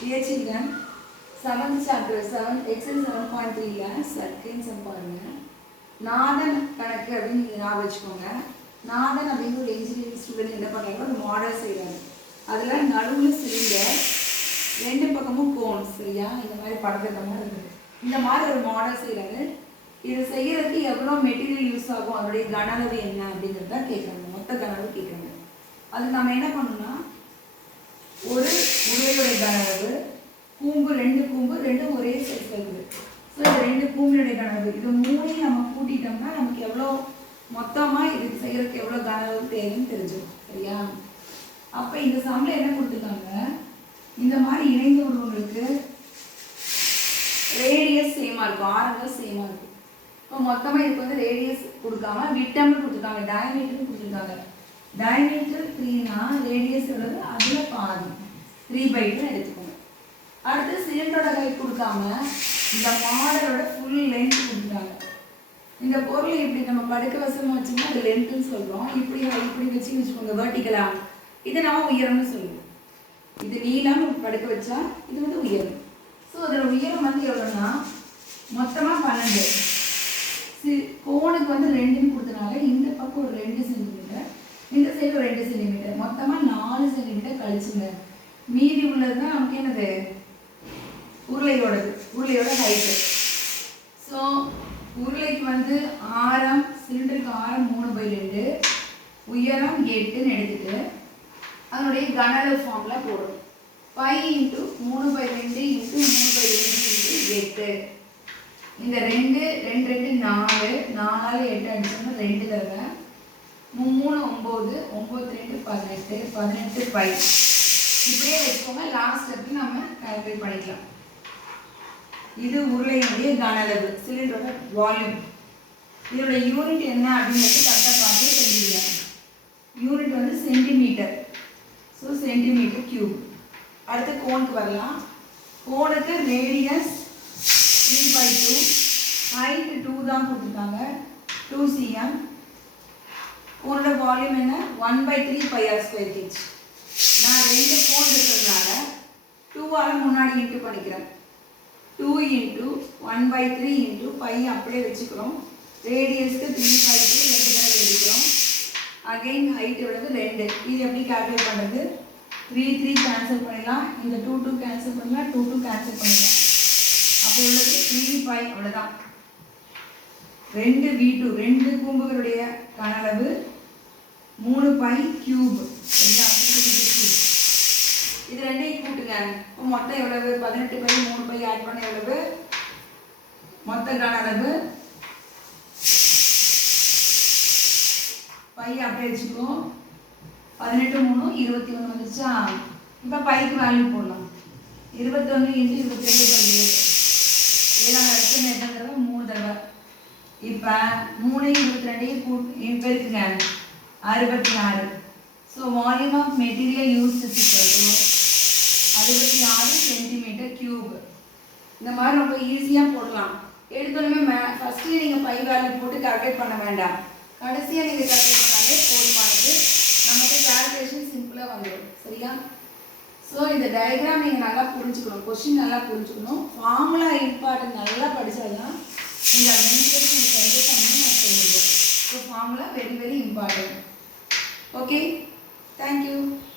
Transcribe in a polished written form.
Dear children, 7th chapter 7 exercise 7.3 second sum பாருங்க. நாதன் கணக்கு அப்படின்னு நீங்க ஞாபகம் வச்சுக்கோங்க. நாதன் அப்படின்னு ஒரு இன்ஜினியரிங் ஸ்டூடெண்ட் என்ன பண்றாங்க, ஒரு மாடல் செய்யறாங்க. அதுல நடுவுல சிலிண்டர், ரெண்டு பக்கமும் கோன், சரியா? இந்த மாதிரி படத்துல மாதிரி இருக்குது. இந்த மாதிரி ஒரு மாடல் செய்யறாங்க. இது செய்யறதுக்கு எவ்வளவு மெட்டீரியல் யூஸ் ஆகும், அதோடைய கன அளவு என்ன அப்படிங்கிறத கேட்கறாங்க. மொத்த கன அளவு கேட்கறாங்க. அதுக்கு நம்ம என்ன பண்ணணும்னா, ஒரு உருளையுடைய கன அளவு, கூம்பு ரெண்டும் ஒரே சைஸ்ல இருக்குது. ஸோ இது ரெண்டு கூம்பினுடைய கன அளவு, இது மூணையும் நம்ம கூட்டிட்டோம்னா நமக்கு எவ்வளோ மொத்தமாக இது செய்யறதுக்கு எவ்வளோ கன அளவு தேவைன்னு தெரிஞ்சிடும், சரியா? அப்போ இந்த சம்மில் என்ன கொடுத்துருக்காங்க, இந்த மாதிரி இணைந்த உருவங்களுக்கு ரேடியஸ் சேமாக இருக்கும், ஆரங்கள் சேமாக இருக்கும். இப்போ மொத்தமாக இதுக்கு வந்து ரேடியஸ் கொடுக்காம விட்டம்னு கொடுத்துருக்காங்க, டயமீட்டர்னு கொடுத்துருக்காங்க. டயமீட்டர் 3னா ரேடியஸ் எவ்வளவு, அதில் பாதி 3/2 எடுத்துக்கோங்க. அடுத்து சிலிண்டரோட ஹைட் கொடுக்காம இந்த மாடலோட ஃபுல் லென்த் கொடுத்துட்டாங்க. இந்த பொருளை இப்படி நம்ம படுக்க வசமாக வச்சோம்னா அது லென்த்துன்னு சொல்கிறோம். இப்படி வச்சுக்கோங்க வெர்டிக்கலா, இதை நம்ம உயரம்னு சொல்லுவோம். இது நீளம் படுக்க வச்சா இது வந்து உயரம். ஸோ அதில் உயரம் வந்து எவ்வளோன்னா மொத்தமாக 12. கோனுக்கு வந்து 2ன்னு கொடுத்தனால இந்த பக்கம் ஒரு 2 சென்டிமீட்டர், இந்த சைடு ஒரு 2 சென்டிமீட்டர், மொத்தமாக 4 சென்டிமீட்டர் கழிச்சுங்க. மீதி உள்ளது தான் நமக்கு என்னது, உருளையோட ஹைட்டு. ஸோ உருளைக்கு வந்து ஆரம், சிலிண்டருக்கு ஆரம் 3/2, உயரம் 8ன்னு எடுத்துட்டு அதனுடைய கன அளவு ஃபார்ம்ல போடுறோம். Pi into 3/2 into 3/2 into 8. இந்த 2 2 4, 4ஆல் 8 அடிச்சோம்னா 2 தடவை, 3 9, 9 2 18, 18 பை. இப்படியே வச்சுக்கோங்க. லாஸ்ட் ஸ்டெப் நம்ம கால்குலேட் பண்ணிக்கலாம். இது உருளையுடைய கன அளவு, சிலிண்டரோட வால்யூம். இதோட யூனிட் என்ன அப்படின்னு கரெக்டாக பார்த்து செஞ்சுக்கலாம். யூனிட் வந்து சென்டிமீட்டர். So centimetre cube. அடுத்து கோனுக்கு வரலாம். கோனுக்கு ரேடியஸ் 3/2, ஹைட் 2 தான் கொடுத்துருக்காங்க, 2 cm. கோனோட வால்யூம் என்ன, 1/3 πr² kg. நான் 2 கோன் இருக்கிறதுனால 2ஆல் முன்னாடி இன்ட்டு பண்ணிக்கிறேன். 2 இன்ட்டு 1/3 இன்ட்டு பை அப்படியே வச்சுக்கிறோம். ரேடியஸ்க்கு 3/2 2 தடவை எழுதிக்கிறோம். அகைன் ஹைட் எவ்வளவு 2. இது எப்படி கால்குலேட் பண்ணுறது, 3 கேன்சல் பண்ணிடலாம், இந்த 2 கேன்சல் பண்ணலாம், 2 கேன்சல் பண்ணிடலாம். அப்போ எவ்வளவு 3π, அவ்வளோதான். 2 V2, 2 கூம்புகளுடைய கன அளவு 3π கியூப். இது ரெண்டையும் கூட்டுங்க. மொத்தம் எவ்வளவு, 18π 3π ஆட் பண்ண எவ்வளவு, மொத்த கன அளவு பை அப்படியே வச்சுக்கோ. 18 3 21 வந்துச்சா? இப்போ பைக்கு வேல்யூ போடலாம். 21 × 22/7. 7ஆம் இடத்துல எத்தனை தடவை, 3 தடவை. இப்போ 3 22 பெருக்குங்க, 66. So volume of material used is equal to 66 centimetre cube. இந்த மாதிரி ரொம்ப ஈஸியாக போடலாம். எடுத்தோடனே ஃபஸ்ட்டு நீங்கள் பை வேல்யூ போட்டு கால்குலேட் பண்ண வேண்டாம், கடைசியாக நீங்கள் கால்குலேட் பண்ணாலே போதுமானது. நமக்கு கால்குலேஷன் சிம்பிளாக வந்துடும், சரியா? ஸோ இந்த டயக்ராம் நீங்கள் நல்லா புரிஞ்சுக்கணும், கொஸ்டின் நல்லா புரிஞ்சுக்கணும், ஃபார்முலா இம்பார்ட்டன்ட் நல்லா படித்தாதான் இந்த மென்சுரேஷன் எந்த சமயம் நான் செய்ய முடியும். So formula very very important. Okay, thank you.